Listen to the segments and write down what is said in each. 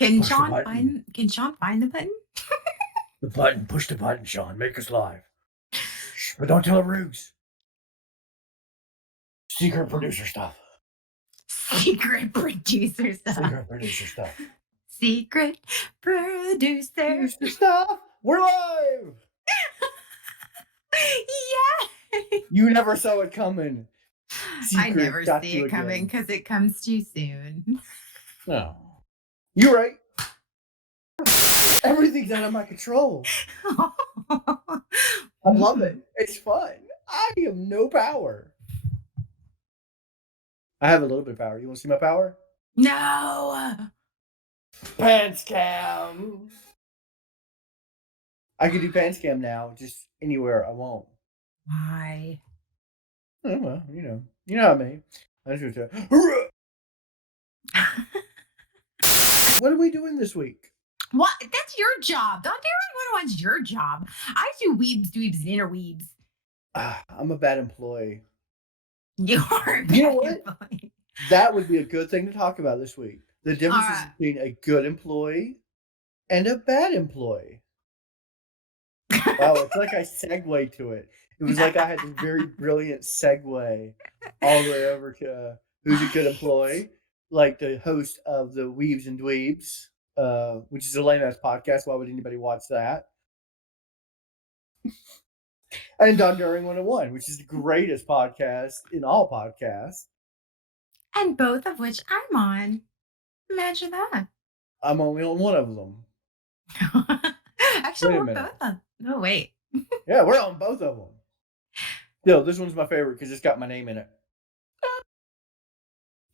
Can Push the Sean button. find the button? The button. Push the button, Sean. Make us live. Shh, but don't tell Arugs. Secret producer stuff. Secret producer stuff. Secret producer stuff. Secret producer. Producer stuff. We're live. Yeah. You never saw it coming. I Secret never got see you it coming again. because it comes too soon. No. You're right. Everything's out of my control. I love it. It's fun. I have no power. I have a little bit of power. You want to see my power? No. Pants cam. I can do pants cam now, just anywhere I want. Why? Oh, well, you know what I mean. I just What are we doing this week? What? That's your job. Dondero, what's your job? I do weebs, dweebs, and interweebs. I'm a bad employee. You are a You know bad what? employee. That would be a good thing to talk about this week. The differences between a good employee and a bad employee. Wow, it's like I segued to it. It was like I had this very brilliant segue all the way over to who's a good employee, like the host of the Weaves and Dweebs, which is a lame-ass podcast. Why would anybody watch that? And Donderoing 101, which is the greatest podcast in all podcasts. And both of which I'm on. Imagine that. I'm only on one of them. Actually, Wait a we're minute. both on. No, wait. Yeah, we're on both of them. Still, this one's my favorite because it's got my name in it.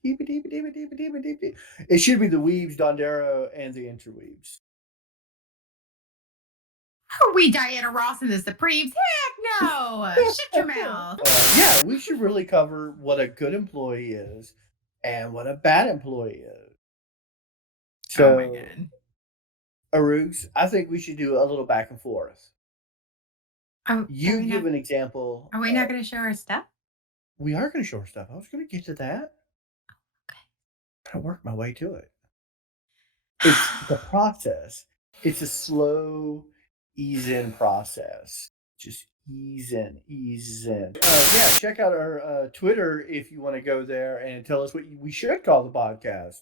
It should be the Weaves, Dondero, and the Interweaves. Are we Diana Ross and the Supremes? Heck no! Shut your mouth. Yeah, we should really cover what a good employee is and what a bad employee is. So, Oh my god. Arugs, I think we should do a little back and forth. You give an example. Are we not going to show our stuff? We are going to show our stuff. I was going to get to that. Okay. I work my way to it. It's the process. It's a slow, ease in process. Just ease in. Yeah, check out our Twitter if you want to go there and tell us what we should call the podcast.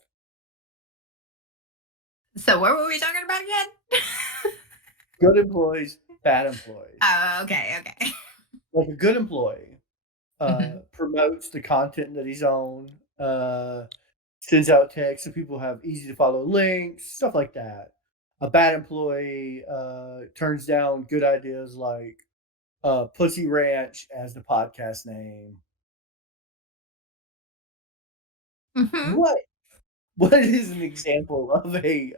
So what were we talking about again? Good employees, bad employees. Oh, okay. Like a good employee promotes the content that he's on, sends out texts so people have easy to follow links, stuff like that. A bad employee turns down good ideas like Pussy Ranch as the podcast name. Mm-hmm. What is an example of a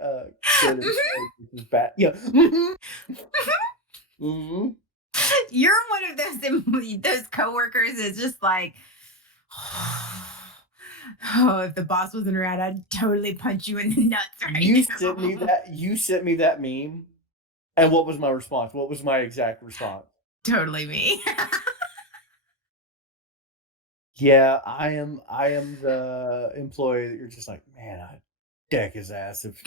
good employee which is bad? Yeah. Mm-hmm. You're one of those coworkers that's just like, oh, if the boss wasn't around, I'd totally punch you in the nuts right You now. sent me that meme, and what was my response? What was my exact response? Totally me. Yeah, I am the employee that you're just like, man, I'd deck his ass if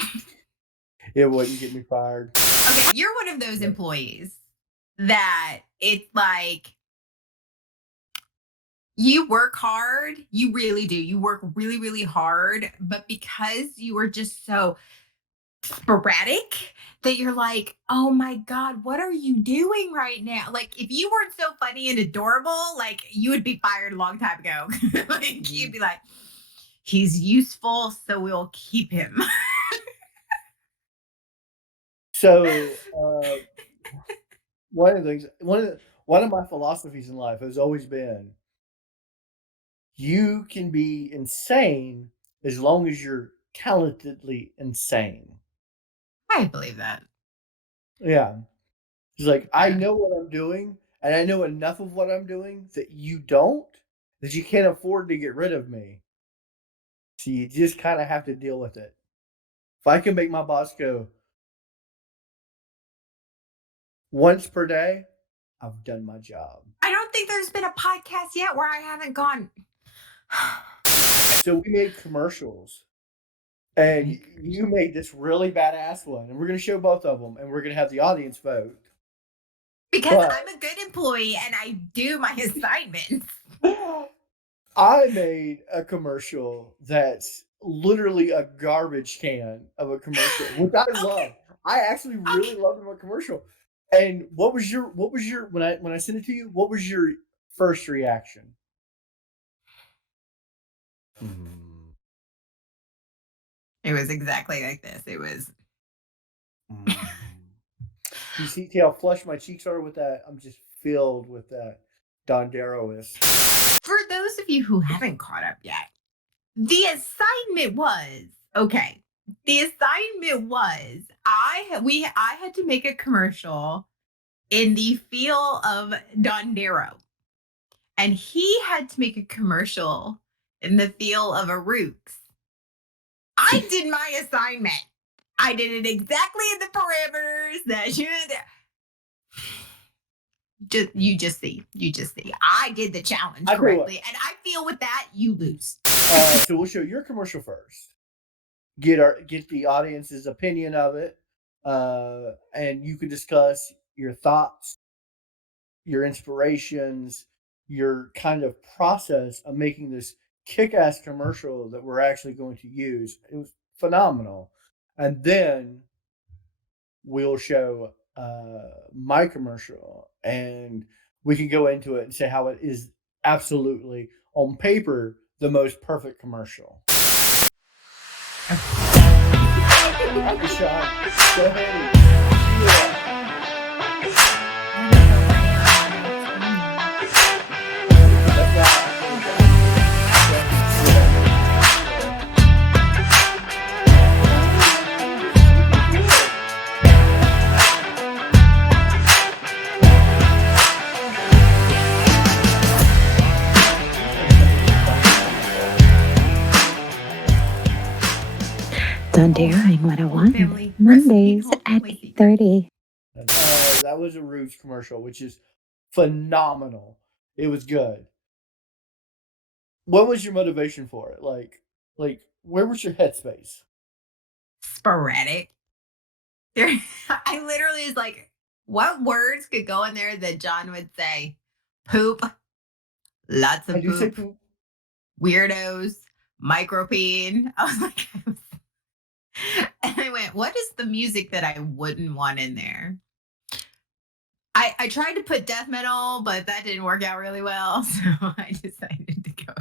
it wouldn't get me fired. Okay, you're one of those employees that it's like you work hard. You really do. You work really, really hard. But because you are just so sporadic that you're like, oh my God, what are you doing right now? Like, if you weren't so funny and adorable, like, you would be fired a long time ago. Like, you'd be like, he's useful, so we'll keep him. So, one of my philosophies in life has always been, you can be insane as long as you're talentedly insane. I believe that. Yeah. It's like, I know what I'm doing, and I know enough of what I'm doing that you don't, that you can't afford to get rid of me. So you just kind of have to deal with it. If I can make my boss go once per day, I've done my job. I don't think there's been a podcast yet where I haven't gone. So we made commercials, and you made this really badass one, and we're gonna show both of them, and we're gonna have the audience vote. Because But I'm a good employee and I do my assignments. I made a commercial that's literally a garbage can of a commercial, which I love. Okay. I actually really Okay. loved my commercial. And what was your when I sent it to you, what was your first reaction? Mm, It was exactly like this. It was mm. You see how flush my cheeks are with that? I'm just filled with that Donderoist. for those of you who haven't caught up yet, the assignment was okay. The assignment was I had to make a commercial in the feel of Dondero, and he had to make a commercial in the feel of Arugs. I did my assignment. I did it exactly in the parameters that you just see. I did the challenge I tell you what, correctly, and I feel with that you lose. so we'll show your commercial first. Get the audience's opinion of it, and you can discuss your thoughts, your inspirations, your kind of process of making this kick-ass commercial that we're actually going to use. It was phenomenal, and then we'll show my commercial, and we can go into it and say how it is absolutely on paper the most perfect commercial. All right, Sean, go ahead and cue it up. That's why I think so I can sit on it and talk slow. No, you're good. You say something that's funny and I'll be quiet. Donderoing Whole 101, family recipe, Mondays whole at family secret. 8:30. That was a Roots commercial, which is phenomenal. It was good. What was your motivation for it? Where was your headspace? Sporadic. There, I literally was like, what words could go in there that John would say? Poop, lots I of do say poop, poop. weirdos, micropene. I was like, and I went, what is the music that I wouldn't want in there? I tried to put death metal, but that didn't work out really well. So I decided to go.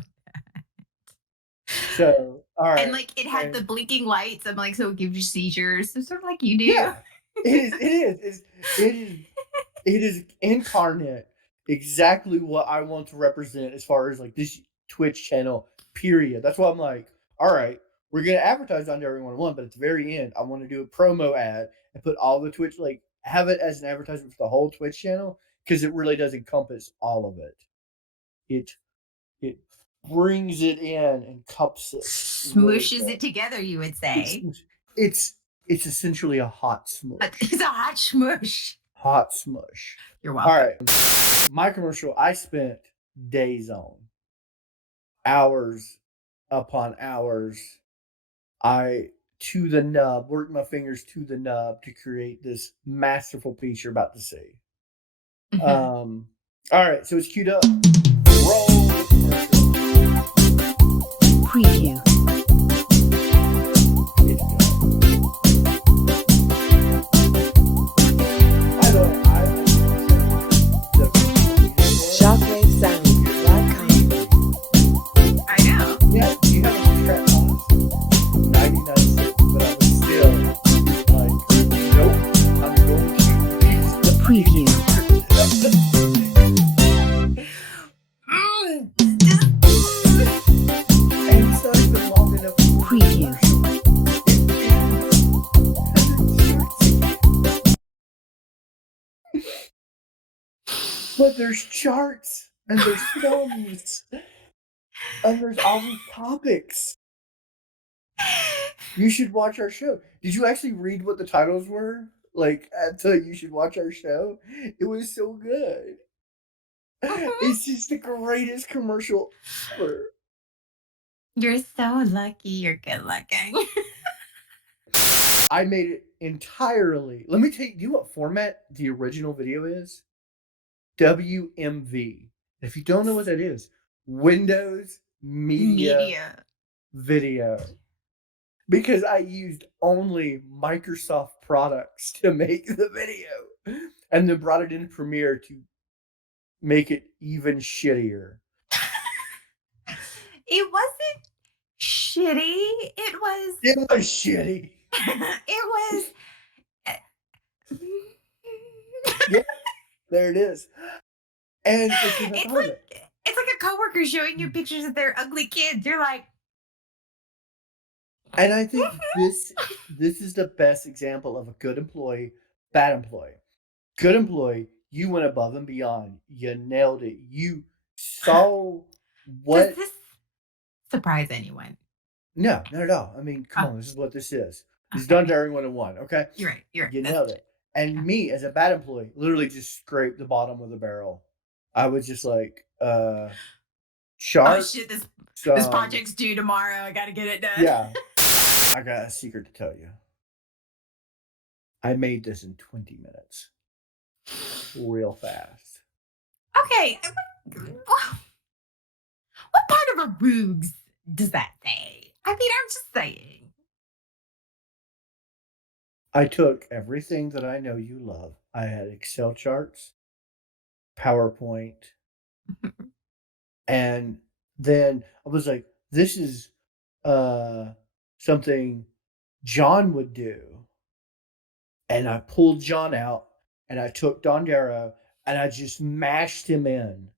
So, all And right, like it had the and blinking lights. I'm like, so it gives you seizures. So sort of like you do. yeah, it is it is incarnate exactly what I want to represent as far as like this Twitch channel. Period. That's why I'm like, all right, we're gonna advertise on Donderoing 101, but at the very end, I want to do a promo ad and put all the Twitch have it as an advertisement for the whole Twitch channel because it really does encompass all of it. It it brings it in and cups it really Smooshes good. it together, you would It's say. it's it's essentially a hot But smush. it's a hot smush. Hot smush. You're All welcome. right. My commercial I spent days on, hours upon hours. I to the nub, worked my fingers to the nub to create this masterful piece you're about to see. Mhm. Um, all right, so it's queued up. Roll the commercial. Preview. It's good. By the way, I just want to say the music was ShockwaveSound.com. easy. I know. Yeah, you have a track cost 99 cents, but I was still like, nope, I'm going to use the Preview. and it's not even long enough for the Preview. commercial. But there's charts and there's films and there's all these topics. You should watch our show. Did you actually read what the titles were? Like, you should watch our show. It was so good. It's just the greatest commercial ever. You're so lucky you're good looking. I made it entirely. Let me tell you, do you know what format the original video is? WMV. If you don't know what that is, Windows Media Media. Video. Because I used only Microsoft products to make the video and then brought it in Premiere to make it even shittier. It wasn't shitty. It was. It was shitty. It was. Yeah, there it is. And it's It's like a coworker showing you pictures of their ugly kids. You're like, and I think this is the best example of a good employee, bad employee. Good employee, you went above and beyond. You nailed it. You saw what. does this surprise anyone? No, not at all. I mean, come Oh, on, this is what this is. This is okay. Donderoing 101, okay? You're right. You're right. You That's nailed it. And yeah. me, as a bad employee, literally just scraped the bottom of the barrel. I was just like, Oh sharp, shit! This some, project's due tomorrow. I gotta get it done. yeah. I got a secret to tell you. I made this in 20 minutes. Real fast. Okay. What part of Arugs does that say? I mean, I'm just saying. I took everything that I know you love. I had Excel charts, PowerPoint, and then I was like, this is something John would do. And I pulled John out and I took Dondero and I just mashed him in.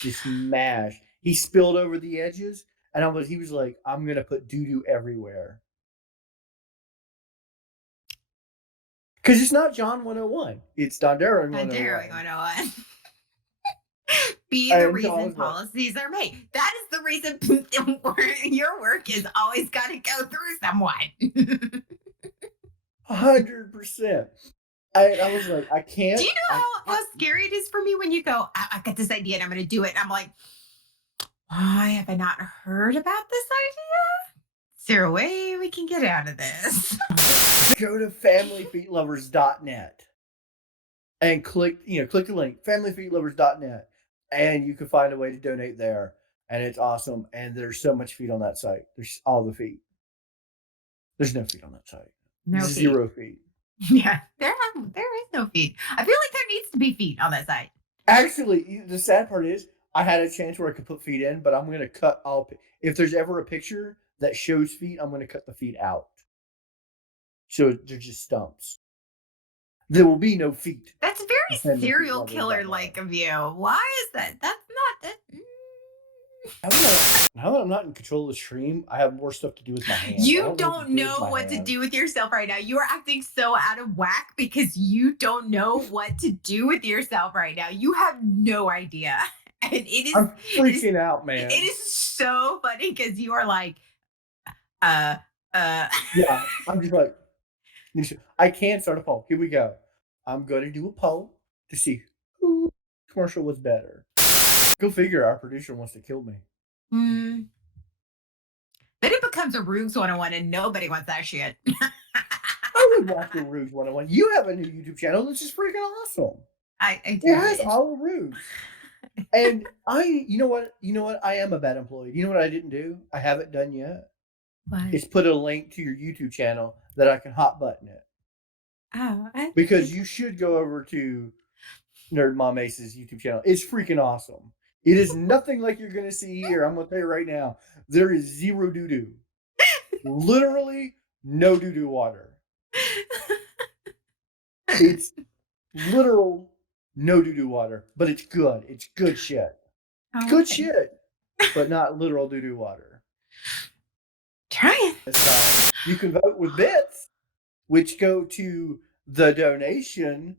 Just mashed. He spilled over the edges and he was like, I'm gonna put doo-doo everywhere. Because it's not John 101. It's Donderoing 101. Donderoing 101. Be the And reason John's like, policies are made. That is the reason your work is always got to go through someone. 100%. I was like, I can't. Do you know how scary it is for me when you go, I got this idea and I'm going to do it. And I'm like, why have I not heard about this idea? Is there a way we can get out of this? Go to familyfeetlovers.net and click the link, familyfeetlovers.net, and you can find a way to donate there. And it's awesome. And there's so much feet on that site. There's all the feet. There's no feet on that site. No feet. 0 feet. Yeah, there is no feet. I feel like there needs to be feet on that site. Actually, the sad part is I had a chance where I could put feet in, but I'm going to cut all. If there's ever a picture that shows feet, I'm going to cut the feet out. So they're just stumps. There will be no feet. That's very serial killer like of you. Why is that? That's not that. Now that I'm not in control of the stream, I have more stuff to do with my hands. You don't know what to do with yourself right now. You are acting so out of whack because you don't know what to do with yourself right now. You have no idea. And it is I'm freaking out, man. It is so funny because you are like, Yeah, I'm just like, I can start a poll. Here we go. I'm going to do a poll to see who commercial was better. Go figure, our producer wants to kill me. Then it becomes a Arugs 101 and nobody wants that shit. I would watch the Arugs 101. You have a new YouTube channel that's just freaking awesome. I do. It has all Arugs. And you know what? I am a bad employee. You know what I didn't do? I haven't done yet. What? Is put a link to your YouTube channel that I can hot button it. Oh, Because you should go over to Nerd Mom Ace's YouTube channel. It's freaking awesome. It is nothing like you're going to see here. I'm going to tell you right now. There is 0 doo-doo. Literally no doo-doo water. It's literal no doo-doo water. But it's good. It's good shit. It's good shit. But not literal doo-doo water. Trying. You can vote with bits, which go to the donation,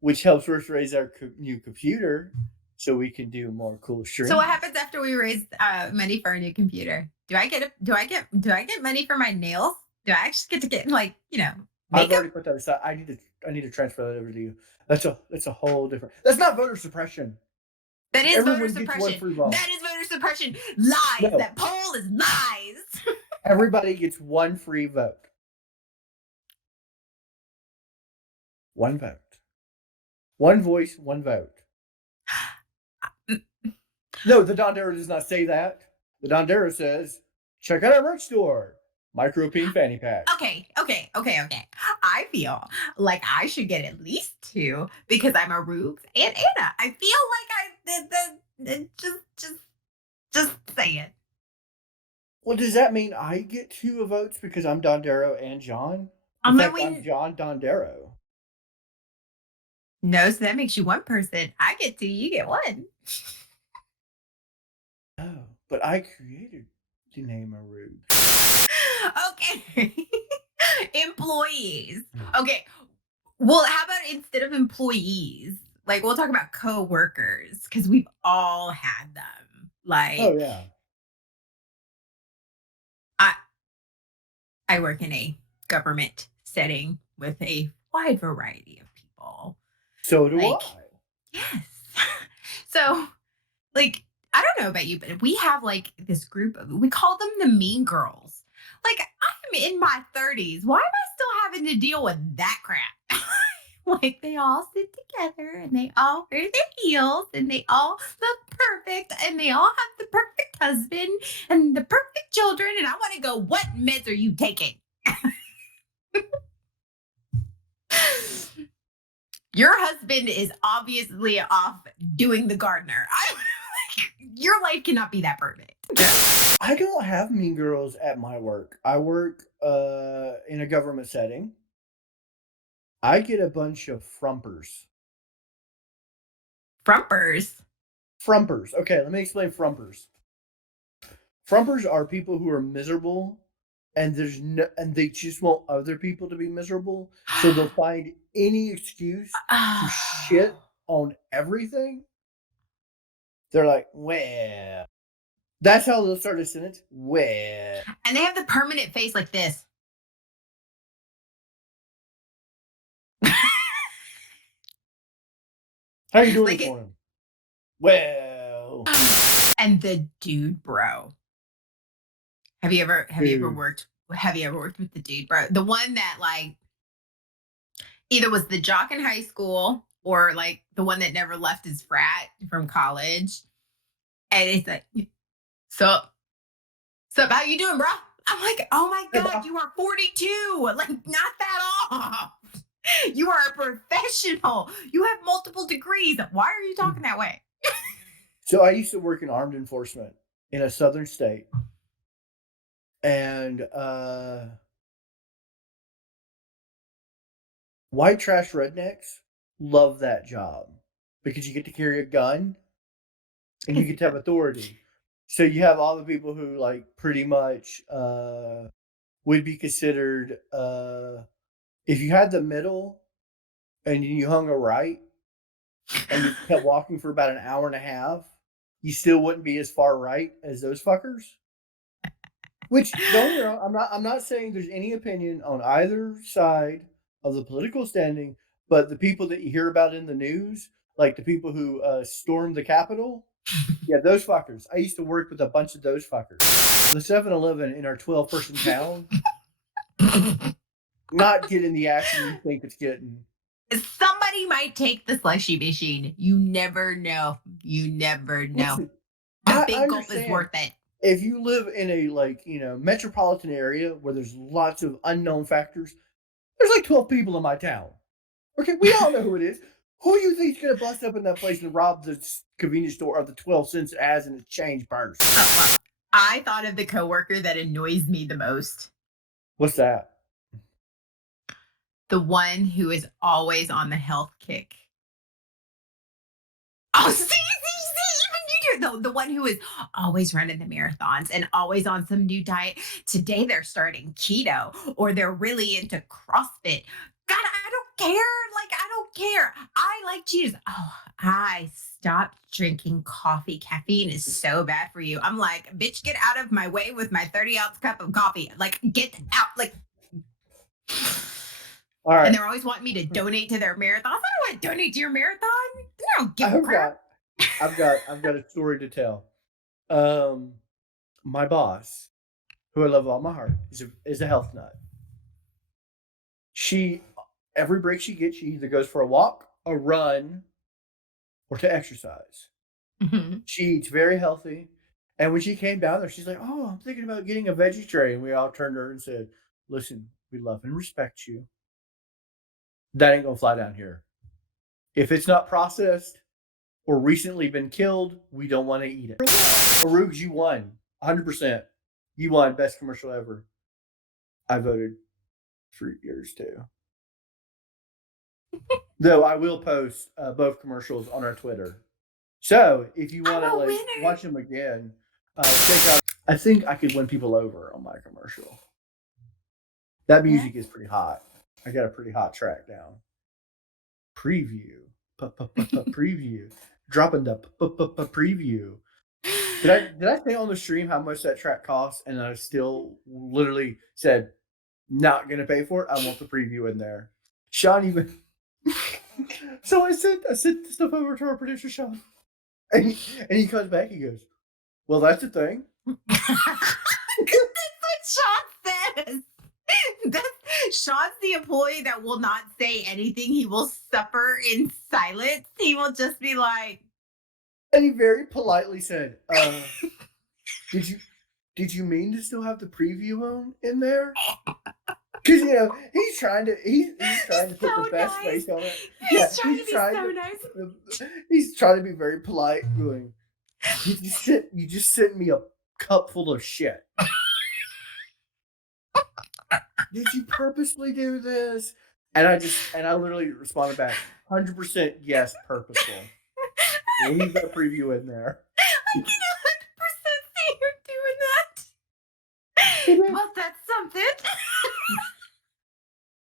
which helps us raise our new computer so we can do more cool streams. So what happens after we raise money for our new computer? Do I get money for my nails? Do I actually get makeup? I've already put that aside. I need to transfer that over to you. That's a whole different. That's not voter suppression. That is Everyone voter gets suppression. one free vote. That is voter suppression. Lies. No. That poll is lies. Everybody gets one free vote. One vote. One voice, one vote. No, the Dondero does not say that. The Dondero says, check out our merch store. Micro Peen Fanny Pack. Okay. I feel like I should get at least 2 because I'm Arugs and Anna. I feel like just say it. Well, does that mean I get 2 votes because I'm Dondero and John? In I'm fact, I'm John Dondero. No, so that makes you 1 person. I get 2, you get 1. Oh, but I created the name Arug. Okay. Employees. Okay. Well, how about instead of employees, like we'll talk about coworkers because we've all had them. Like, Oh, yeah. I work in a government setting with a wide variety of people. So do Like, I. yes. So, like, I don't know about you, but we have like this group of, we call them the mean girls. Like, I'm in my 30s. Why am I still having to deal with that crap? Like, they all sit together and they all wear their heels and they all look perfect and they all have the perfect husband and the perfect children. And I want to go, what meds are you taking? Your husband is obviously off doing the gardener. Your life cannot be that perfect. I don't have mean girls at my work. I work in a government setting. I get a bunch of frumpers. Frumpers. Frumpers. Okay, let me explain frumpers. Frumpers are people who are miserable and they just want other people to be miserable. So they'll find any excuse to shit on everything. They're like, well. That's how they'll start a sentence. Well. And they have the permanent face like this. How you doing Like this morning? Well. And the dude bro. Have you ever worked with the dude bro? The one that like either was the jock in high school or like the one that never left his frat from college. And it's like, sup, how you doing, bro? I'm like, oh my God, you are 42. Like, not that off. You are a professional. You have multiple degrees. Why are you talking that way? So I used to work in armed enforcement in a southern state. And white trash rednecks love that job because you get to carry a gun and you get to have authority. So you have all the people who like pretty much would be considered if you had the middle and you hung a right and you kept walking for about an hour and a half, you still wouldn't be as far right as those fuckers. Which don't get me wrong, I'm not saying there's any opinion on either side of the political standing, but the people that you hear about in the news, like the people who stormed the Capitol, yeah, those fuckers. I used to work with a bunch of those fuckers. The 7-Eleven in our 12-person town, not getting the action you think it's getting. Somebody might take the slushy machine. You never know. Listen, The big gulp is worth it. If you live in a metropolitan area where there's lots of unknown factors, there's like 12 people in my town. Okay, we all know who it is. Who do you think's gonna bust up in that place and rob the convenience store of the 12 cents it has in its change purse? I thought of the coworker that annoys me the most. What's that? The one who is always on the health kick. Oh, see, even you do. The one who is always running the marathons and always on some new diet. Today they're starting keto or they're really into CrossFit. God, I don't care. Like, I don't care. I like Cheetos. Oh, I stopped drinking coffee. Caffeine is so bad for you. I'm like, bitch, get out of my way with my 30-ounce cup of coffee. Like, get out. Like, all right. And they're always wanting me to donate to their marathons. I don't want to donate to your marathon. I don't give a crap. I've got a story to tell. My boss, who I love all my heart, is a health nut. She every break she gets, she either goes for a walk, a run, or to exercise. Mhm. She eats very healthy. And when she came down there, she's like, "Oh, I'm thinking about getting a veggie tray." And we all turned to her and said, "Listen, we love and respect you. That ain't gonna fly down here. If it's not processed or recently been killed, we don't want to eat it." Arugs, you won. 100%. You won best commercial ever. I voted for yours too. Though I will post both commercials on our Twitter. So if you want I'm to a like winner. watch them again, check out. I think I could win people over on my commercial. That music is pretty hot. I got a pretty hot track down. Preview. Preview. Dropping the preview. Did I say on the stream how much that track costs? And I still literally said not gonna pay for it. I want the preview in there. Sean even. So I sent the stuff over to our producer Sean, and he comes back. He goes, "Well, that's the thing." That's what Sean says. Sean's the employee that will not say anything. He will suffer in silence. He will just be like, And he very politely said, did you mean to still have the preview on in there?" Because he's trying to put so the best nice. face on it. He's trying to be so nice. He's trying to be very polite, going, you just sent me a cup full of shit. Did you purposely do this? And I literally responded back, 100% yes, purposeful. Leave that preview in there. I can 100% see you doing that. Well, that's something.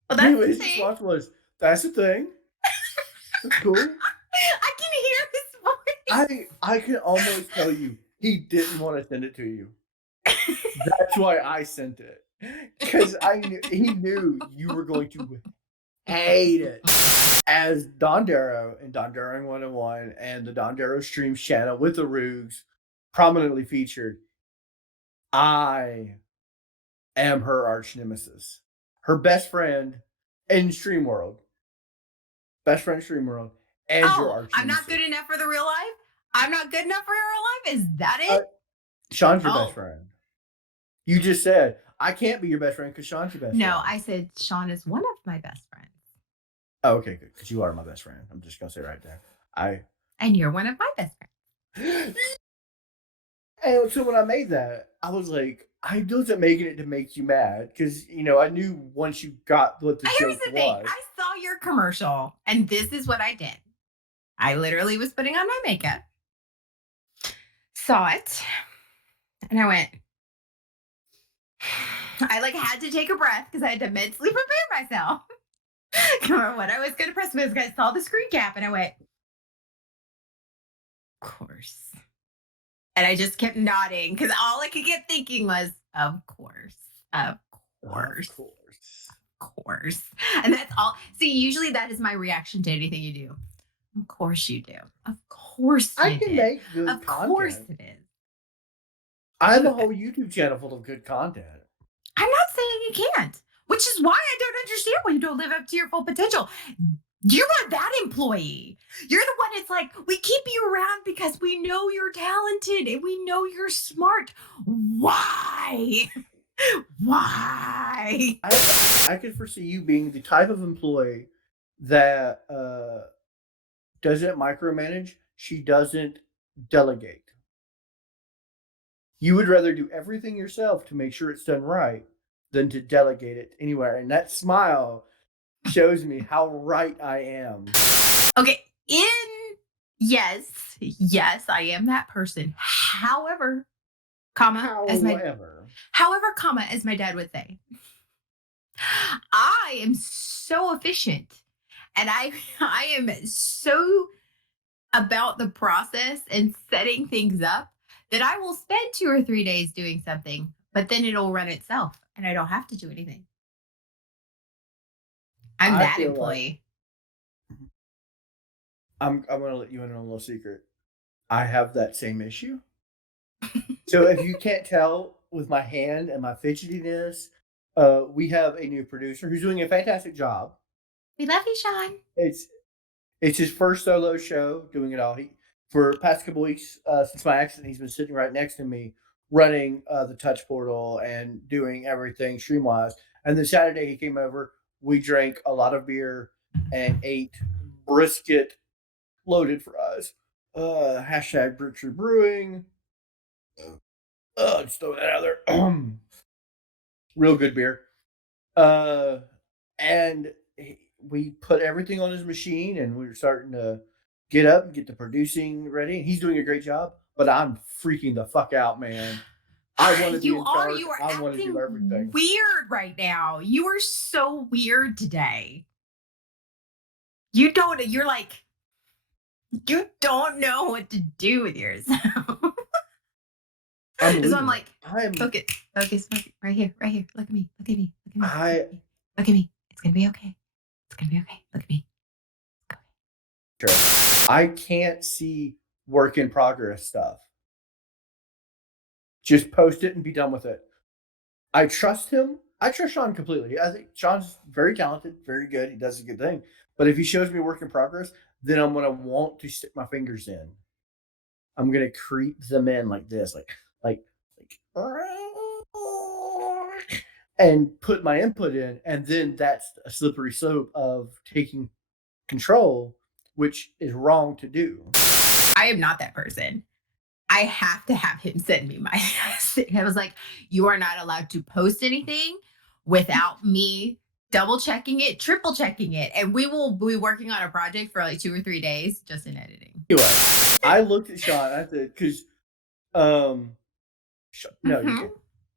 Well, that's Anyways, the his thing. response was, "That's the thing. That's cool." I can hear his voice. I can almost tell you he didn't want to send it to you. That's why I sent it. Because he knew you were going to hate it. As Dondero and Donderoing 101 and the DonderoStreams channel with the Arugs prominently featured, I am her arch nemesis. Her best friend in Stream World. Best friend in Stream World. And your arch I'm nemesis. not good enough for the real life? I'm not good enough for real life? Is that it? Sean's your best friend. You just said, I can't be your best friend because Sean's your best friend. No, I said Sean is one of my best friends. Oh, okay, good. Because you are my best friend. I'm just going to say right there. And you're one of my best friends. And so when I made that, I was like, I wasn't making it to make you mad because, I knew once you got what the Here's joke the thing. was. I saw your commercial, and this is what I did. I literally was putting on my makeup, saw it, and I went, I had to take a breath because I had to mentally prepare myself. What I was going to press was, I saw the screen cap, and I went, of course. And I just kept nodding because all I could get thinking was, of course, of course, of course. And that's all. See, usually that is my reaction to anything you do. Of course you do. Of course you I can make good Of content. course it is. I have a whole YouTube channel full of good content. I'm not saying you can't, which is why I don't understand why you don't live up to your full potential. You're not that employee. You're the one that's like, we keep you around because we know you're talented and we know you're smart. Why? Why? I could foresee you being the type of employee that doesn't micromanage. She doesn't delegate. You would rather do everything yourself to make sure it's done right than to delegate it anywhere. And that smile shows me how right I am. Okay, yes, I am that person. However, as my dad would say, I am so efficient and I am so about the process and setting things up that I will spend 2 or 3 days doing something, but then it'll run itself and I don't have to do anything. I'm that employee. I'm going to let you in on a little secret. I have that same issue. So if you can't tell with my hand and my fidgetiness, we have a new producer who's doing a fantastic job. We love you, Sean. It's his first solo show doing it all. For the past couple weeks since my accident, he's been sitting right next to me, running the touch portal and doing everything streamwise. And then Saturday he came over. We drank a lot of beer and ate brisket loaded fries. Hashtag Berkshire Brewing. Just throw that out there. Real good beer. And we put everything on his machine, and we were starting to get up and get the producing ready. And he's doing a great job, but I'm freaking the fuck out, man. I want to be in charge. You are I want to do everything. Weird right now. You are so weird today. You're like, you don't know what to do with yourself. So I'm like, focus, right here. Look at me. Look at me. It's gonna be okay. Look at me. I can't see work in progress stuff. Just post it and be done with it. I trust him. I trust Sean completely. I think Sean's very talented, very good. He does a good thing. But if he shows me work in progress, then I'm gonna want to stick my fingers in. I'm gonna creep them in like this, like and put my input in, and then that's a slippery slope of taking control, which is wrong to do. I am not that person. I have to have him send me my I was like, you are not allowed to post anything without me double checking it, triple checking it. And we will be working on a project for like 2 or 3 days just in editing. Anyway, I looked at Sean. I said, because no, you can't.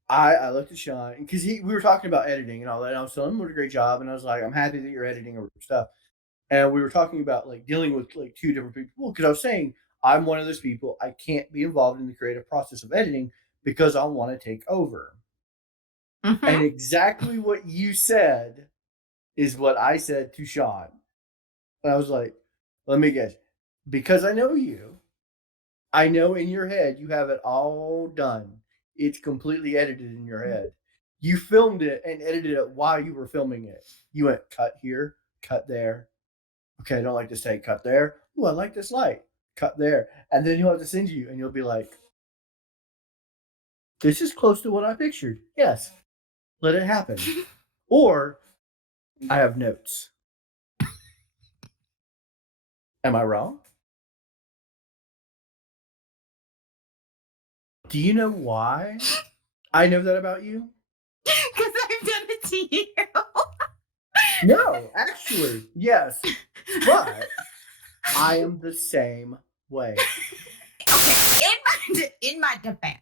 I looked at Sean because we were talking about editing and all that. And I was telling him what a great job, and I was like, I'm happy that you're editing or stuff. And we were talking about like dealing with like 2 different people, because I was saying I'm one of those people. I can't be involved in the creative process of editing because I want to take over. And exactly what you said is what I said to Sean. And I was like, let me guess, because I know you. I know in your head you have it all done. It's completely edited in your head. You filmed it and edited it while you were filming it. You went cut here, cut there. Okay, I don't like this take, cut there. Ooh, I like this light, cut there. And then he'll have to send you, and you'll be like, this is close to what I pictured. Yes, let it happen. Or I have notes. Am I wrong? Do you know why I know that about you? Because I've done it to you. No, actually, yes. But I am the same way. Okay, in my defense.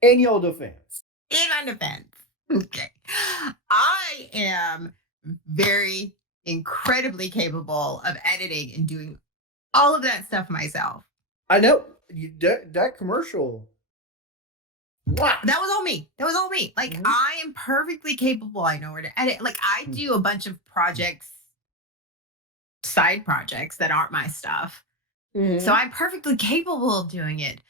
In your defense. In my defense. Okay. I am very incredibly capable of editing and doing all of that stuff myself. I know. That commercial. Wow. That was all me. Like, I am perfectly capable. I know where to edit. Like, I do a bunch of side projects that aren't my stuff. So I'm perfectly capable of doing it.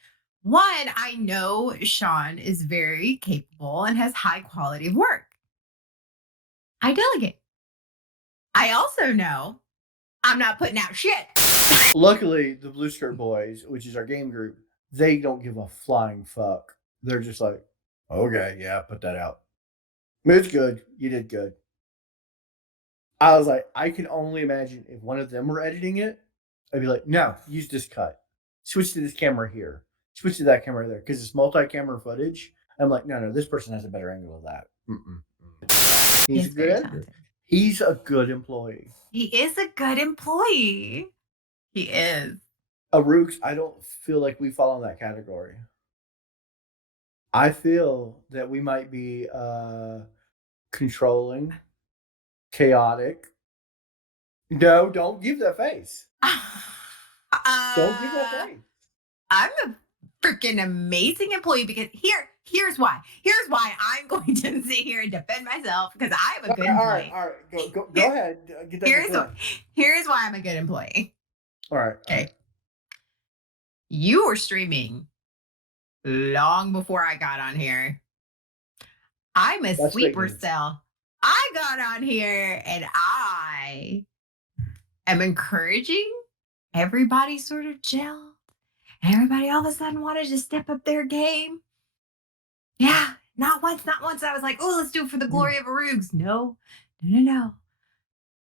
One, I know Sean is very capable and has high quality of work. I delegate. I also know I'm not putting out shit. Luckily, the Blue Skirt Boys, which is our game group, they don't give a flying fuck. They're just like, okay, yeah, put that out. It's good. You did good. I was like, I can only imagine if one of them were editing it, I'd be like, no, use this cut. Switch to this camera here. Switch to that camera there. Because it's multi-camera footage. I'm like, no, this person has a better angle of that. He's a good editor. He's a good employee. He is a good employee. He is. Arugs, I don't feel like we fall in that category. I feel that we might be controlling, chaotic. No, don't give that face. Don't give that face. I'm a freaking amazing employee because here's why. Here's why I'm going to sit here and defend myself because I am a good employee. All right. Go ahead. Get that here's why I'm a good employee. All right. Okay. You were streaming long before I got on here. I'm a sleeper cell. I got on here and I am encouraging everybody sort of gel. Everybody all of a sudden wanted to step up their game. Yeah, not once, not once. I was like, oh, let's do it for the glory of Arugs. No, no, no, no,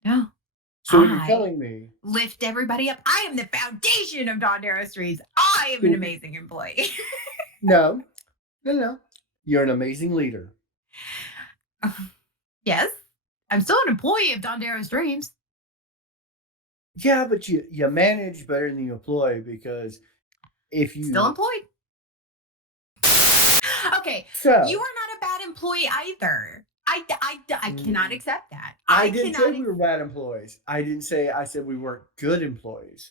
no. So what you're I telling me, lift everybody up. I am the foundation of DonderoStreams. I am an amazing employee. no, no. You're an amazing leader. Yes, I'm still an employee of DonderoStreams. Yeah, but you manage better than you employ because if you Still employed. Okay, so you are not a bad employee either. I cannot accept that. I didn't say cannot. we were bad employees. I said we weren't good employees.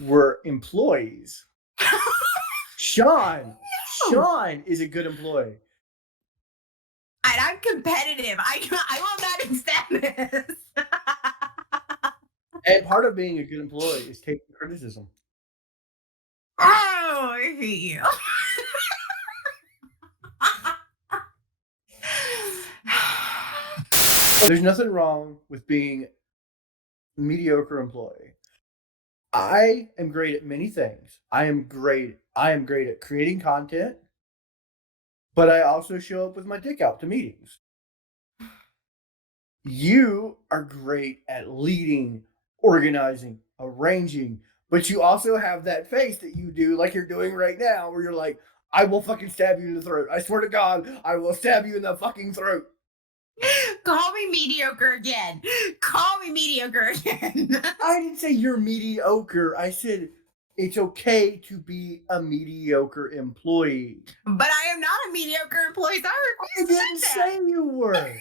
We're employees. Sean is a good employee. And I'm competitive. I will not accept this. And part of being a good employee is taking criticism. Oh, I hate you. There's nothing wrong with being a mediocre employee. I am great at many things. I am great at creating content, but I also show up with my dick out to meetings. You are great at leading, organizing, arranging, but you also have that face that you do like you're doing right now where you're like, I will fucking stab you in the throat. I swear to God, I will stab you in the fucking throat. Call me mediocre again. Call me mediocre again. I didn't say you're mediocre. I said it's okay to be a mediocre employee. But I am not a mediocre employee. So I didn't say you were.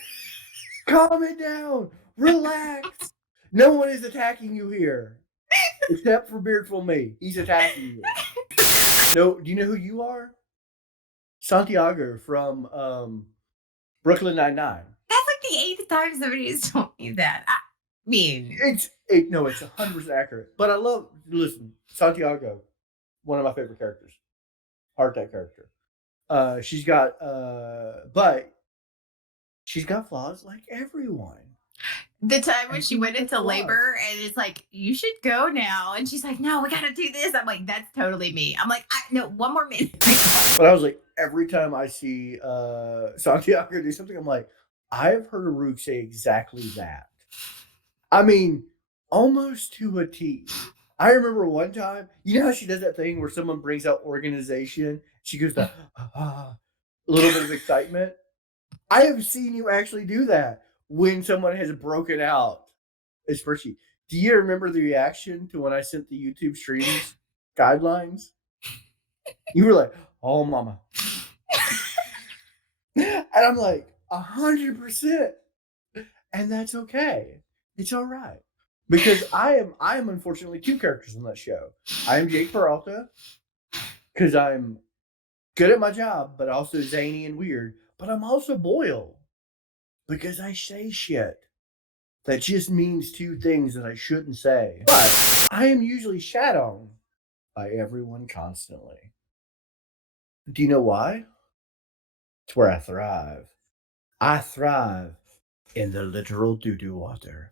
Calm it down. Relax. No one is attacking you here. Except for Beardful Me. He's attacking you. No, do you know who you are? Santiago from Brooklyn Nine-Nine. That's like the 8th time somebody has told me that. I mean, It's 100% accurate. But I love, listen, Santiago, one of my favorite characters. Heart that character. She's got flaws like everyone. the time when she went into labor and it's like, you should go now. And she's like, no, we got to do this. I'm like, that's totally me. I'm like, no, one more minute. But I was like, every time I see Santiago do something, I'm like, I've heard Arug say exactly that. I mean, almost to a T. I remember one time, you know how she does that thing where someone brings out organization? She goes to a little bit of excitement. I have seen you actually do that when someone has broken out a spreadsheet. Do you remember the reaction to when I sent the YouTube streams guidelines? You were like, oh, mama. And I'm like, 100%. And that's okay. It's all right. Because I am unfortunately two characters on that show. I am Jake Peralta because I'm good at my job, but also zany and weird. But I'm also Boyle because I say shit that just means two things that I shouldn't say. But I am usually shat on by everyone constantly. Do you know why? It's where I thrive. I thrive in the literal doo-doo water.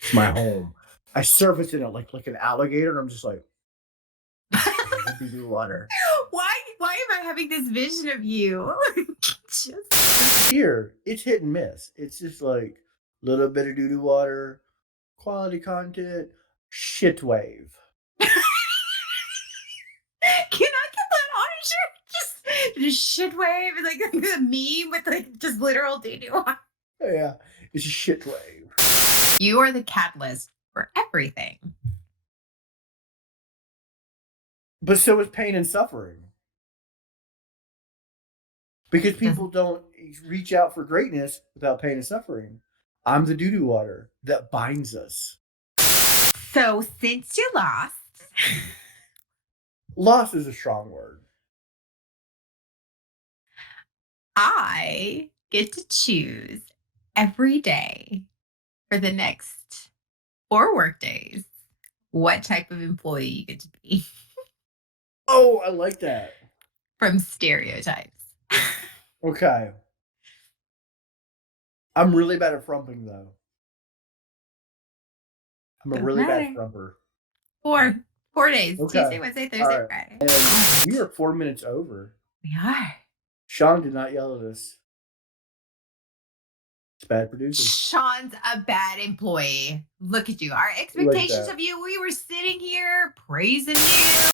It's my home. I surface in it like an alligator, and I'm just like, doo-doo water. Why am I having this vision of you? Here, it's hit and miss. It's just like a little bit of doo-doo water, quality content, shit wave. Can I get that on a shirt? Just shit wave, like the meme with like just literal doo-doo. Yeah, it's a shit wave. You are the catalyst for everything. But so is pain and suffering. Because people don't reach out for greatness without pain and suffering. I'm the doo-doo water that binds us. So since you lost. Loss is a strong word. I get to choose every day for the next 4 work days what type of employee you get to be. Oh, I like that. From stereotypes. Okay. I'm really bad at frumping, though. I'm a Doesn't really bad matter. frumper. 4 days. Okay. Tuesday, Wednesday, All Thursday, right. Friday. And we are 4 minutes over. We are. Sean did not yell at us. It's bad producing. Sean's a bad employee. Look at you. Our Look at expectations that. of you, we were sitting here praising you.